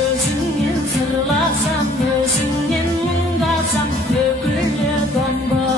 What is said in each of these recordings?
өзіңнен сырласам, өзіңнен мұңдасам, өкіле домбыра.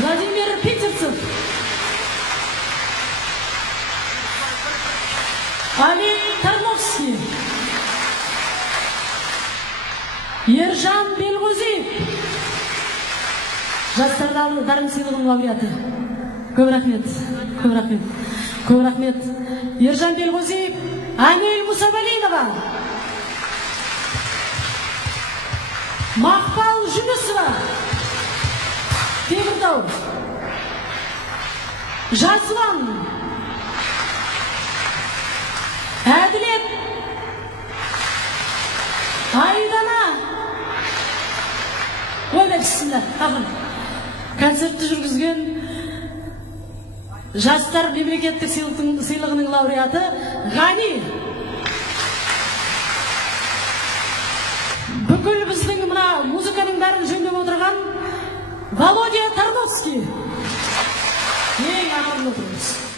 Владимир Питерцев, Али Тарновский, Ержан Белғозиев, жастар дарын сыйлығының лауреаты. Көп рахмет, көп рахмет, көп рахмет. Ержан Белғозиев, Анель Мусабалинова, Мақпал Жүнісова, Теміртау, Жасұлан, Әділет, Айдана. Ойбай, бісміллә, ақын. Концертті жүргізген жастар мемлекеттік сыйлығының лауреаты Ғани. Бүкіл біздің мына музыканың бәрін жөндеп отырған Володя Тарновский. Ең ақырын отырыңыз.